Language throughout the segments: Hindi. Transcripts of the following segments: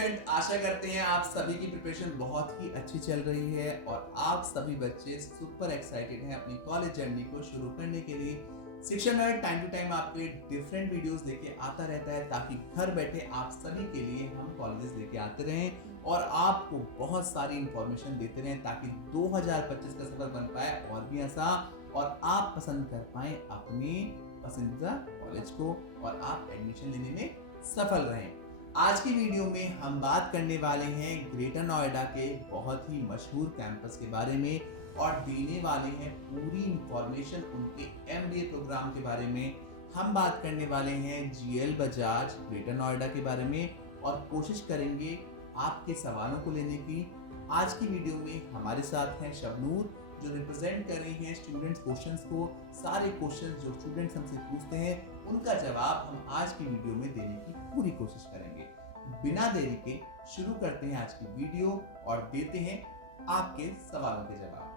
स्टूडेंट, आशा करते हैं आप सभी की प्रिपरेशन बहुत ही अच्छी चल रही है और आप सभी बच्चे सुपर एक्साइटेड हैं अपनी कॉलेज जर्नी को शुरू करने के लिए। शिक्षा नर्ड टाइम टू टाइम आपके लिए डिफरेंट वीडियोस लेके आता रहता है ताकि घर बैठे आप सभी के लिए हम कॉलेजेस लेके आते रहें और आपको बहुत सारी इंफॉर्मेशन देते रहें ताकि 2025 का सफर बन पाए और भी आसान और आप पसंद कर पाए अपनी पसंदीदा कॉलेज को और आप एडमिशन लेने में सफल रहें। आज की वीडियो में हम बात करने वाले हैं ग्रेटर नोएडा के बहुत ही मशहूर कैंपस के बारे में और देने वाले हैं पूरी इंफॉर्मेशन उनके एमबीए प्रोग्राम के बारे में। हम बात करने वाले हैं जीएल बजाज ग्रेटर नोएडा के बारे में और कोशिश करेंगे आपके सवालों को लेने की। आज की वीडियो में हमारे साथ हैं शबनूर जो रिप्रेजेंट कर रही हैं स्टूडेंट्स क्वेश्चंस को। सारे क्वेश्चंस जो स्टूडेंट्स हमसे पूछते हैं उनका जवाब हम आज की वीडियो में देने की पूरी कोशिश करेंगे। बिना देरी के शुरू करते हैं आज की वीडियो और देते हैं आपके सवालों के जवाब।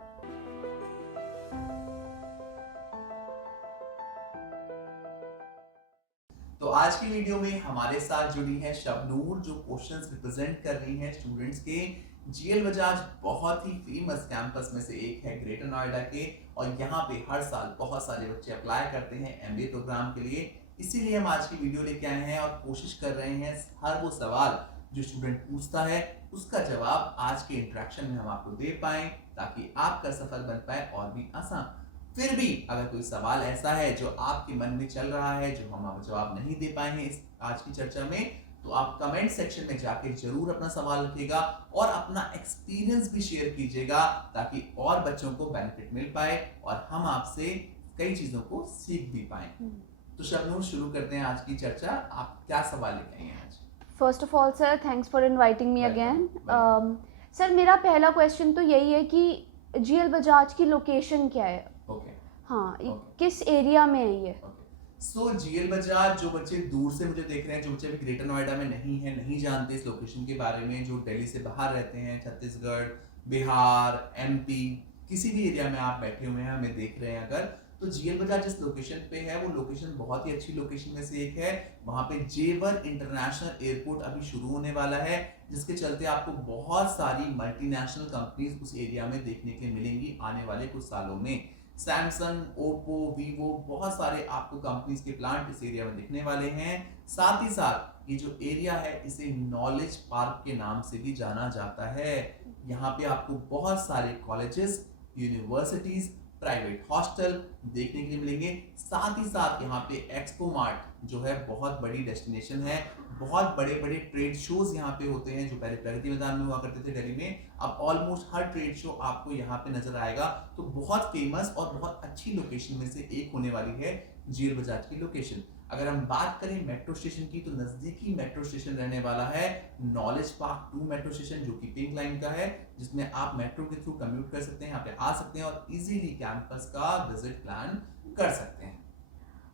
तो आज की वीडियो में हमारे साथ जुड़ी है शबनूर जो क्वेश्चंस रिप्रेजेंट कर रही हैं स्टूडेंट्स के। जीएल बजाज बहुत ही फेमस कैंपस में से एक है ग्रेटर नोएडा के और यहाँ पे हर साल बहुत सारे बच्चे अप्लाई करते हैं एमबीए प्रोग्राम के लिए। इसीलिए हम आज की वीडियो लेके आए हैं और कोशिश कर रहे हैं हर वो सवाल जो स्टूडेंट पूछता है उसका जवाब आज के इंटरेक्शन में हम आपको दे पाएं ताकि आपका सफर बन पाए और भी आसान। फिर भी अगर कोई सवाल ऐसा है जो आपके मन में चल रहा है जो हम आपको जवाब नहीं दे पाए हैं इस आज की चर्चा में, तो आप कमेंट सेक्शन में जाके जरूर अपना सवाल रखिएगा और अपना एक्सपीरियंस भी शेयर कीजिएगा ताकि और बच्चों को बेनिफिट मिल पाए और हम आपसे कई चीजों को सीख भी पाए। तो शबनूर शुरू करते हैं आज की चर्चा। आप क्या सवाल लेके आई हैं आज? First of all sir, thanks for inviting me again. Sir मेरा पहला क्वेश्चन तो यही है कि जीएल बजाज की लोकेशन क्या है? हाँ, किस एरिया में है ये? सो जीएल बजाज, जो बच्चे दूर से मुझे देख रहे हैं, जो बच्चे अभी ग्रेटर नोएडा में नहीं है, नहीं जानते इस लोकेशन के बारे में, जो दिल्ली से बाहर रहते हैं, छत्तीसगढ़, बिहार, एमपी, किसी भी एरिया में आप बैठे हुए हैं हमें देख रहे हैं अगर, तो जीएल बजाज जिस लोकेशन पे है वो लोकेशन बहुत ही अच्छी लोकेशन में से एक है। वहाँ पे J1 इंटरनेशनल एयरपोर्ट अभी शुरू होने वाला है जिसके चलते आपको बहुत सारी मल्टीनेशनल कंपनीज उस एरिया में देखने के लिए मिलेंगी आने वाले कुछ सालों में। सैमसंग, ओप्पो, वीवो, बहुत सारे आपको कंपनीज के प्लांट इस एरिया में दिखने वाले हैं। साथ ही साथ ये जो एरिया है इसे नॉलेज पार्क के नाम से भी जाना जाता है। यहाँ पे आपको बहुत सारे कॉलेजेस, यूनिवर्सिटीज, प्राइवेट हॉस्टल देखने के लिए मिलेंगे। साथ ही साथ यहाँ पे एक्सपो मार्ट जो है बहुत बड़ी डेस्टिनेशन है। बहुत बड़े बड़े ट्रेड शोज यहाँ पे होते हैं जो पहले प्रगति मैदान में हुआ करते थे दिल्ली में, अब ऑलमोस्ट हर ट्रेड शो आपको यहाँ पे नजर आएगा। तो बहुत फेमस और बहुत अच्छी लोकेशन में से एक होने वाली है जीएल बजाज की लोकेशन। अगर हम बात करें मेट्रो स्टेशन की तो नजदीकी मेट्रो स्टेशन रहने वाला है नॉलेज पार्क 2 मेट्रो स्टेशन जो कि पिंक लाइन का है, जिसमें आप मेट्रो के थ्रू कम्यूट कर सकते हैं, यहाँ पे आ सकते हैं और इजीली कैंपस का विजिट प्लान कर सकते हैं।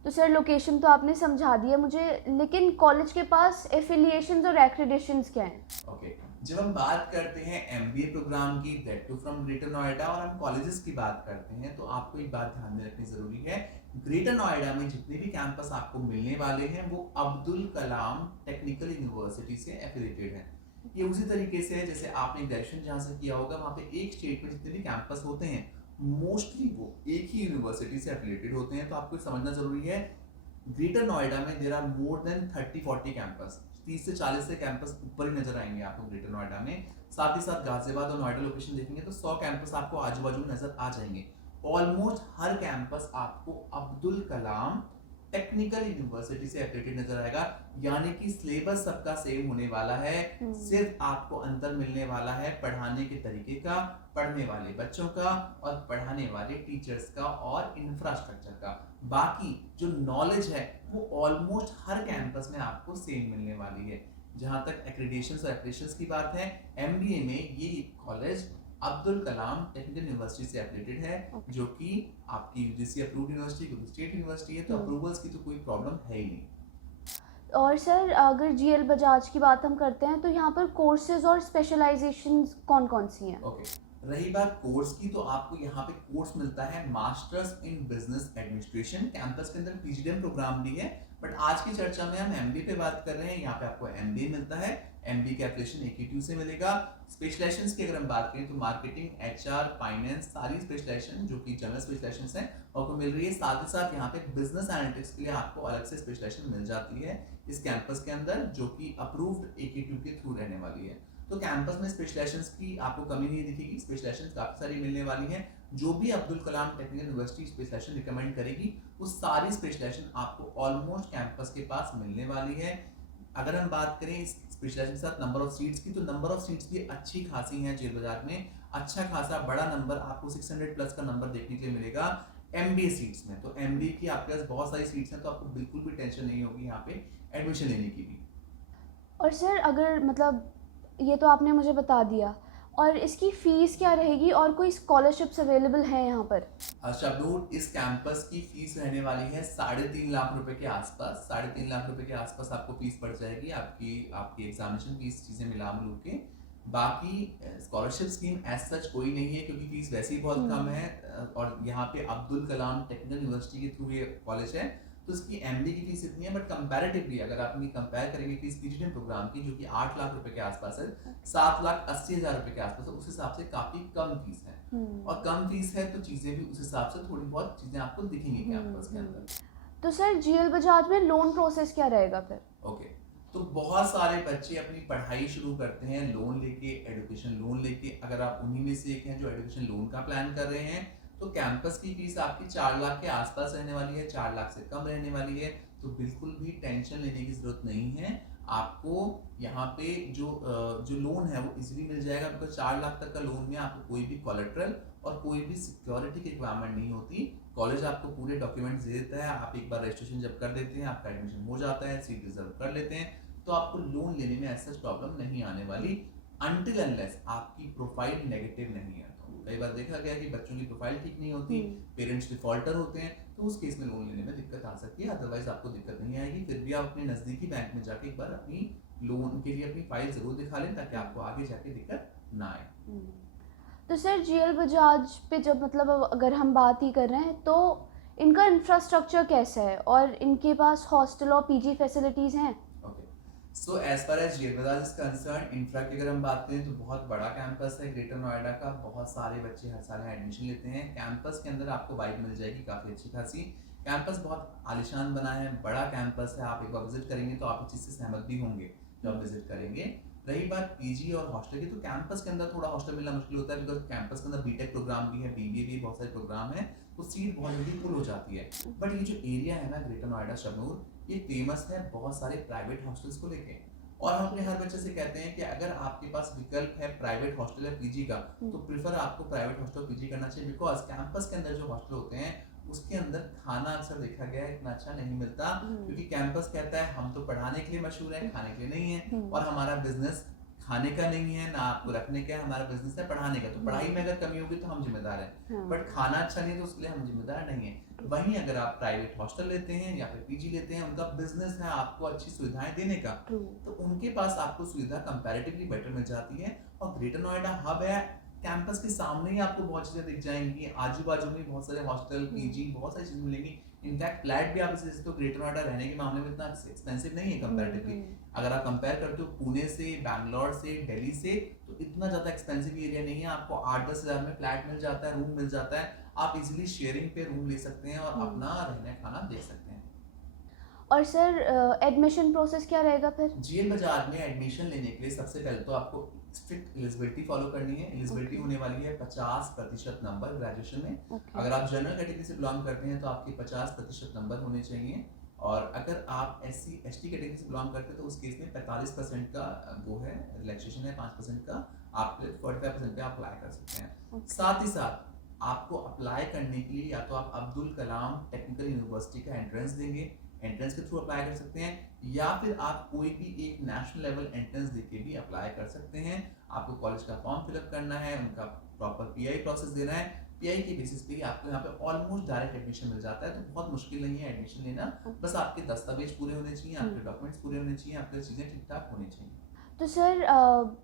तो सर लोकेशन तो आपने समझा दिया मुझे, लेकिन कॉलेज के पास एफिलिएशंस और एक्रेडिटेशंस क्या हैं? ओके, जब हम बात करते हैं एमबीए प्रोग्राम की that too from Greater Noida और हम कॉलेजेस की बात करते हैं तो आपको एक बात ध्यान में रखनी जरूरी है। ग्रेटर नोएडा में जितने भी कैंपस आपको मिलने वाले हैं वो अब्दुल कलाम टेक्निकल यूनिवर्सिटी से एफिलिएटेड हैं। ये उसी तरीके से जैसे आपने ग्रेजुएशन जहाँ से किया होगा वहाँ पे एक स्टेट में जितने भी कैंपस होते हैं मोस्टली वो एक ही यूनिवर्सिटी से एफिलिएटेड होते हैं। तो आपको समझना जरूरी है ग्रेटर नोएडा में there are more than 30-40 campus, 30 से 40 से कैंपस ऊपर ही नजर आएंगे आपको ग्रेटर नोएडा में। साथ ही साथ गाजियाबाद और नोएडा लोकेशन देखेंगे तो 100 कैंपस आपको आजू बाजू में नजर आ जाएंगे। ऑलमोस्ट हर कैंपस आपको अब्दुल कलाम टेक्निकल यूनिवर्सिटी से एफिलिएटेड नजर आएगा, यानी कि सिलेबस सबका सेम होने वाला है। सिर्फ आपको अंतर मिलने वाला है पढ़ाने के तरीके का, पढ़ने वाले बच्चों का और पढ़ाने वाले टीचर्स का और इंफ्रास्ट्रक्चर का। बाकी जो नॉलेज है वो ऑलमोस्ट हर कैंपस में आपको सेम मिलने वाली है। जहां तक एक्रेडिटेशंस और एफिलिएशंस की बात है, एमबीए में ये college Abdul Kalam technical university से एफिलिएटेड है जो कि आपकी UGC approved university, state university है, तो अप्रूवल्स की तो कोई प्रॉब्लम है ही नहीं। और सर अगर जीएल बजाज की बात हम करते हैं तो यहाँ पर कोर्सेज और स्पेशलाइजेशंस कौन कौन सी हैं? ओके, रही बात कोर्स की तो आपको यहाँ पे कोर्स मिलता है masters in business administration. Campus के अंदर पीजीडीएम प्रोग्राम भी है, बट आज की चर्चा में हम एमबीए पे बात कर रहे हैं। यहाँ पे आपको एमबीए मिलता है MBA का एप्लीकेशन AKTU से मिलेगा। स्पेशलाइजेशंस की अगर हम बात करें तो मार्केटिंग, HR, फाइनेंस, सारी स्पेशलाइजेशन जो कि जनरल स्पेशलाइजेशंस हैं आपको मिल रही है। साथ ही साथ यहाँ पे बिजनेस एनालिटिक्स के लिए आपको अलग से स्पेशलाइजेशन मिल जाती है इस कैंपस के अंदर, जो कि अप्रूव्ड AKTU के थ्रू रहने वाली है। तो कैंपस में स्पेशलाइजेशंस की आपको कमी नहीं दिखेगी, स्पेशलाइजेशंस काफ़ी सारी मिलने वाली हैं। जो भी Abdul Kalam technical university specialisation recommend करेगी वो सारी स्पेशलाइजेशन आपको ऑलमोस्ट कैंपस के पास मिलने वाली है। अगर हम बात करें इस स्पेशलाइजेशन के साथ नंबर ऑफ सीट्स की, तो नंबर ऑफ सीट्स भी अच्छी खासी हैं जेल बाजार में। अच्छा खासा बड़ा नंबर आपको 600 प्लस का नंबर देखने के लिए मिलेगा MBA सीट्स में। तो MBA की आपके पास बहुत सारी सीट्स हैं, तो आपको बिल्कुल भी टेंशन नहीं होगी यहाँ पे एडमिशन लेने की भी। और सर अगर मतलब ये तो आपने मुझे बता दिया, और इसकी फ़ीस क्या रहेगी और कोई स्कॉलरशिप्स अवेलेबल हैं यहाँ पर? शबनूर, इस कैंपस की फीस रहने वाली है 3.5 लाख रुपए के आसपास। 3.5 लाख रुपए के आसपास आपको फीस पड़ जाएगी, आपकी आपकी एग्जामिनेशन फीस, चीज़ें मिला मिलू के। बाकी स्कॉलरशिप स्कीम एज सच कोई नहीं है, क्योंकि फीस वैसे ही बहुत कम है। और यहाँ पे अब्दुल कलाम टेक्निकल यूनिवर्सिटी के थ्रू ये कॉलेज है, तो इसकी MBA की फीस इतनी है। बट कंपैरेटिवली अगर आप कंपेयर करेंगे फीस PGDM प्रोग्राम की, जो कि 8 लाख रुपए के आसपास है, 7,80,000 रुपए के आसपास है, उस हिसाब से काफी कम फीस है। और कम फीस है तो चीजें भी उस हिसाब से थोड़ी बहुत चीजें आपको दिखेंगी कैंपस के अंदर। तो सर GL बजाज में लोन प्रोसेस क्या रहेगा फिर? ओके, तो बहुत सारे बच्चे अपनी पढ़ाई शुरू करते हैं लोन लेके, एजुकेशन लोन लेके। अगर आप उन्हीं में से एक हैं जो एजुकेशन लोन का प्लान कर रहे हैं, तो कैंपस की फीस आपकी 4 लाख के आसपास रहने वाली है, 4 लाख से कम रहने वाली है। तो बिल्कुल भी टेंशन लेने की जरूरत नहीं है। आपको यहाँ पे जो लोन है वो इजीली मिल जाएगा, बिकॉज 4 लाख तक का लोन में आपको कोई भी कोलेट्रल और कोई भी सिक्योरिटी की रिक्वायरमेंट नहीं होती। कॉलेज आपको पूरे डॉक्यूमेंट्स दे देता है, आप एक बार रजिस्ट्रेशन जब कर देते हैं, आपका एडमिशन हो जाता है, सीट रिजर्व कर लेते हैं, तो आपको लोन लेने में ऐसा प्रॉब्लम नहीं आने वाली, अनटिल अनलेस आपकी प्रोफाइल नेगेटिव नहीं है। तो कई बार देखा गया कि बच्चों की प्रोफाइल ठीक नहीं होती, पेरेंट्स डिफॉल्टर होते हैं, तो उस केस में लोन लेने में दिक्कत आ सकती है। अदरवाइज आपको दिक्कत नहीं आएगी। फिर भी आप अपने नज़दीकी बैंक में जाके एक बार अपनी लोन के लिए अपनी फाइल ज़रूर दिखा लें, ताकि आपको आगे जाके दिक्कत ना आए। तो सर GL बजाज पे जब मतलब अगर हम बात ही कर रहे हैं, तो इनका इंफ्रास्ट्रक्चर कैसा है और इनके पास हॉस्टल और PG फैसिलिटीज़ हैं? So as far as GL Bajaj is concern, infra की अगर हम बात करें तो बहुत बड़ा कैंपस है ग्रेटर नोएडा का। बहुत सारे बच्चे हर साल एडमिशन लेते हैं। कैंपस के अंदर आपको वाइब मिल जाएगी काफ़ी अच्छी खासी। कैंपस बहुत आलिशान बना है, बड़ा कैंपस है। आप एक बार विजिट करेंगे तो आप इस चीज़ से सहमत भी होंगे जब विजिट करेंगे। रही बात PG और हॉस्टल की, तो कैंपस के अंदर थोड़ा हॉस्टल मिलना मुश्किल होता है, बिकॉज कैंपस के अंदर BTech प्रोग्राम भी है, BBA भी, बहुत सारे प्रोग्राम है, तो सीट बहुत जल्दी फुल हो जाती है। बट ये जो एरिया है ना ग्रेटर नोएडा शबनूर, ये फेमस है बहुत सारे प्राइवेट हॉस्टल्स को लेके। और हम अपने हर बच्चे से कहते हैं कि अगर आपके पास विकल्प है प्राइवेट हॉस्टल या PG का, तो प्रेफर आपको प्राइवेट हॉस्टल PG करना चाहिए, बिकॉज कैंपस के अंदर जो हॉस्टल होते हैं उसके अंदर खाना अक्सर देखा गया है इतना अच्छा नहीं मिलता, क्योंकि कैंपस कहता है हम तो पढ़ाने के लिए मशहूर है, खाने के लिए नहीं है। और हमारा बिजनेस खाने का नहीं है ना आपको रखने का है, हमारा बिजनेस है पढ़ाने का। तो पढ़ाई में अगर कमी होगी तो हम जिम्मेदार हैं, बट खाना अच्छा नहीं है तो उसके लिए हम जिम्मेदार नहीं है। वहीं अगर आप प्राइवेट हॉस्टल लेते हैं या फिर PG लेते हैं, उनका बिजनेस है आपको अच्छी सुविधाएं देने का, तो उनके पास आपको सुविधा कंपैरेटिवली बेटर मिल जाती है। और ग्रेटर नोएडा हब है, कैंपस के सामने ही आपको बहुत चीजें दिख जाएंगी, आजू बाजू में बहुत सारे हॉस्टल, PG, बहुत सारी चीजें मिलेंगी। इनफैक्ट फ्लैट भी आप इसे तो ग्रेटर नोएडा रहने के मामले में इतना एक्सपेंसिव नहीं है कंपैरेटिवली। अगर आप कंपेयर करते हो पुणे से, बैंगलोर से, दिल्ली से, तो इतना ज़्यादा एक्सपेंसिव एरिया नहीं है। आपको 8-10 हज़ार में फ्लैट मिल जाता है, रूम मिल जाता है, आप इजीली शेयरिंग पे रूम ले सकते हैं और अपना रहना खाना दे सकते हैं। और सर एडमिशन प्रोसेस क्या रहेगा फिर? GL बजाज में एडमिशन लेने के लिए सबसे पहले तो आपको स्ट्रिक्ट एलिजिबिलिटी फॉलो करनी है। एलिजिबिलिटी होने वाली है 50% नंबर ग्रेजुएशन में। अगर आप जनरल कैटेगरी से बिलोंग करते हैं तो आपके 50% नंबर होने चाहिए, और अगर आप SC ST कैटेगरी से बिलोंग करते हैं तो उस केस में 45% का वो है रिलैक्सेशन है, 5% का आप 45% पे अप्लाई कर सकते हैं। साथ ही साथ आपको अप्लाई करने के लिए या तो आप अब्दुल कलाम टेक्निकल यूनिवर्सिटी का एंट्रेंस देंगे, एंट्रेंस के थ्रू अप्लाई कर सकते हैं, या फिर आप कोई भी एक नेशनल लेवल एंट्रेंस देके भी अप्लाई कर सकते हैं। आपको कॉलेज का फॉर्म फिलअप करना है, उनका प्रॉपर PI प्रोसेस देना है, PI के बेसिस पे आपको यहाँ पे ऑलमोस्ट डायरेक्ट एडमिशन मिल जाता है। तो बहुत मुश्किल नहीं है एडमिशन लेना, बस आपके दस्तावेज पूरे होने चाहिए, आपके डॉक्यूमेंट्स पूरे होने चाहिए, आपकी चीज़ें ठीक ठाक होनी चाहिए। तो सर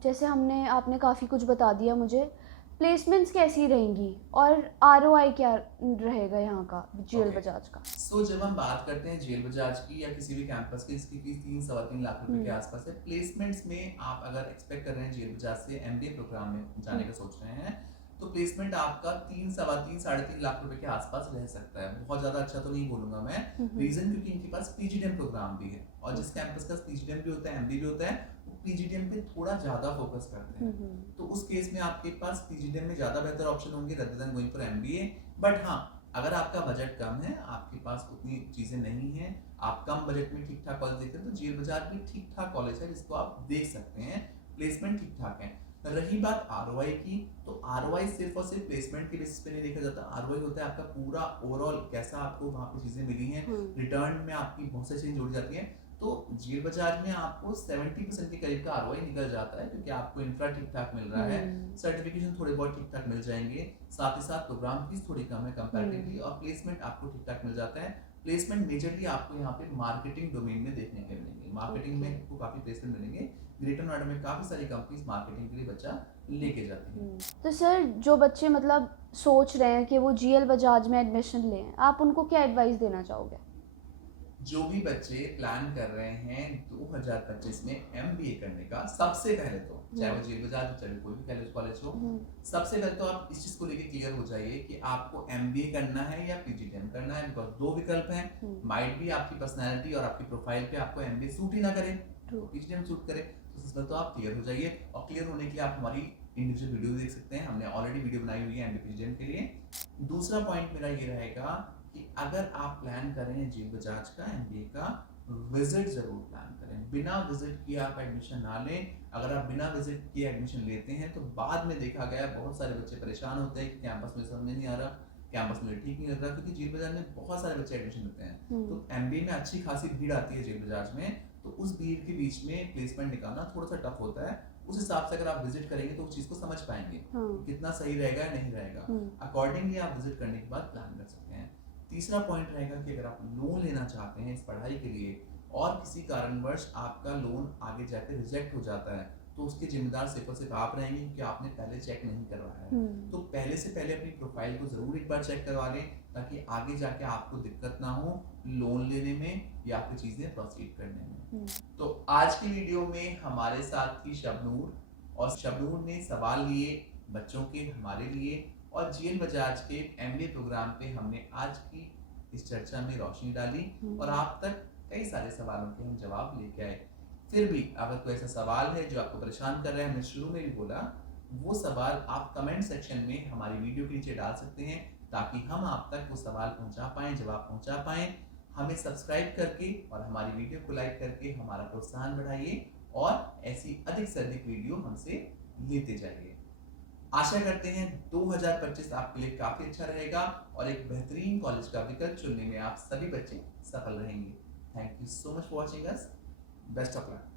जैसे आपने काफ़ी कुछ बता दिया मुझे, प्लेसमेंट्स कैसी रहेंगी और आरओआई क्या रहेगा यहाँ का जीएल Okay. बजाज का? सो जब हम बात करते हैं जेल बजाज की या किसी भी कैंपस की, इसकी फीस 3-3.25 लाख रुपए के आसपास है। प्लेसमेंट्स में आप अगर एक्सपेक्ट कर रहे हैं जेल बजाज से एमबीए प्रोग्राम में जाने का सोच रहे हैं, तो प्लेसमेंट आपका 3-3.25 लाख रुपए के आसपास रह सकता है। बहुत ज्यादा अच्छा तो नहीं बोलूंगा मैं, रीजन क्योंकि इनके पास पीजीडीएम प्रोग्राम भी है, और जिस कैंपस का पीजीडीएम भी होता है, एमबीए भी होता है, वो पीजीडीएम पे थोड़ा ज्यादा फोकस करते हैं। तो उस केस में आपके पास पीजीडीएम में ज्यादा बेहतर ऑप्शन होंगे rather than going for MBA. But हाँ, अगर आपका बजट कम है, आपके पास उतनी चीजें नहीं है, आप कम बजट में ठीक ठाक कॉलेज देखते हैं, तो जेल बजाज भी ठीक ठाक कॉलेज है जिसको आप देख सकते हैं। प्लेसमेंट ठीक ठाक है। रही बात आरओआई की, तो आरओआई सिर्फ और सिर्फ प्लेसमेंट के बेसिस पे नहीं देखा जाता। आरओआई होता है आपका पूरा ओवरऑल कैसा आपको वहाँ पे चीजें मिली हैं, रिटर्न में आपकी बहुत सारी चीजें जोड़ी जाती हैं। तो जेल बजाज में आपको 70% के करीब का आरओआई निकल जाता है, क्योंकि आपको इंफ्रा ठीक ठाक मिल रहा है, सर्टिफिकेशन थोड़े बहुत ठीक ठाक मिल जाएंगे, साथ ही साथ प्रोग्राम फीस थोड़ी कम है कंपैरेटिवली, और प्लेसमेंट आपको ठीक ठाक मिल जाता है। प्लेसमेंट मेजरली आपको यहाँ पे मार्केटिंग डोमेन में देखने के मिलेंगे, मार्केटिंग में आपको काफी प्लेसमेंट मिलेंगे। ग्रेटर नोएडा में काफी सारी कंपनीज मार्केटिंग के लिए बच्चा लेके जाती हैं। तो सर जो बच्चे मतलब सोच रहे हैं कि वो जीएल बजाज में एडमिशन लें, आप उनको क्या एडवाइस देना चाहोगे? जो भी बच्चे प्लान कर रहे हैं 2025 में एमबीए करने का, सबसे पहले तो चाहे वो जेल बजाज हो, चाहे कोई भी कॉलेज हो, सबसे पहले तो आप इस चीज को लेके क्लियर हो जाइए कि आपको एमबीए करना है या पीजीडीएम करना है। बिकॉज दो विकल्प हैं, माइट भी आपकी पर्सनालिटी और आपकी प्रोफाइल पे आपको एमबीए सूट ही ना करे, पीजीडीएम सूट करे। तो सबसे पहले तो आप क्लियर हो जाइए, और क्लियर होने के लिए आप हमारी इंडिविजुअल वीडियो देख सकते हैं, हमने ऑलरेडी वीडियो बनाई हुई है एमबीए पीजीडीएम के लिए। दूसरा पॉइंट मेरा ये रहेगा कि अगर आप प्लान कर रहे हैं जेल बजाज का एमबीए का, विजिट जरूर प्लान करें। बिना विजिट किए आप एडमिशन ना लें। अगर आप बिना विजिट किए एडमिशन लेते हैं तो बाद में देखा गया बहुत सारे बच्चे परेशान होते हैं कि कैंपस में समझ नहीं आ रहा, कैंपस में ठीक नहीं लग रहा, क्योंकि जेल बजाज में बहुत सारे बच्चे एडमिशन लेते हैं। तो एमबीए में अच्छी खासी भीड़ आती है जेल बजाज में, तो उस भीड़ के बीच में प्लेसमेंट निकालना थोड़ा सा टफ होता है। उस हिसाब से अगर आप विजिट करेंगे तो उस चीज को समझ पाएंगे कितना सही रहेगा या नहीं रहेगा। अकॉर्डिंगली आप विजिट करने के बाद प्लान कर सकते हैं। तीसरा पॉइंट रहेगा कि अगर आप लोन लेना चाहते हैं इस पढ़ाई के लिए, और किसी कारणवश आपका लोन आगे जाकर रिजेक्ट हो जाता है, तो उसके जिम्मेदार सिर्फ और सिर्फ आप रहेंगे, क्योंकि आपने पहले चेक नहीं करवाया है। तो पहले से पहले अपनी प्रोफाइल को जरूर एक बार चेक करवा लें, ताकि आगे जाके आपको दिक्कत ना हो लोन लेने में या आपकी चीजें प्रोसीड करने में। तो आज की वीडियो में हमारे साथ थी शबनूर, और शबनूर ने सवाल लिए बच्चों के हमारे लिए, और जेल बजाज के एमबीए प्रोग्राम पे हमने आज की इस चर्चा में रोशनी डाली, और आप तक कई सारे सवालों के हम जवाब लेके आए। फिर भी अगर कोई ऐसा सवाल है जो आपको परेशान कर रहा है, हमने शुरू में भी बोला, वो सवाल आप कमेंट सेक्शन में हमारी वीडियो के नीचे डाल सकते हैं, ताकि हम आप तक वो सवाल पहुंचा पाएं, जवाब पहुंचा पाएं। हमें सब्सक्राइब करके और हमारी वीडियो को लाइक करके हमारा प्रोत्साहन बढ़ाइए, और ऐसी अधिक से अधिक वीडियो हमसे लेते जाइए। आशा करते हैं 2025 आपके लिए काफी अच्छा रहेगा, और एक बेहतरीन कॉलेज का विकल्प चुनने में आप सभी बच्चे सफल रहेंगे। Thank you so much for watching us. Best of luck.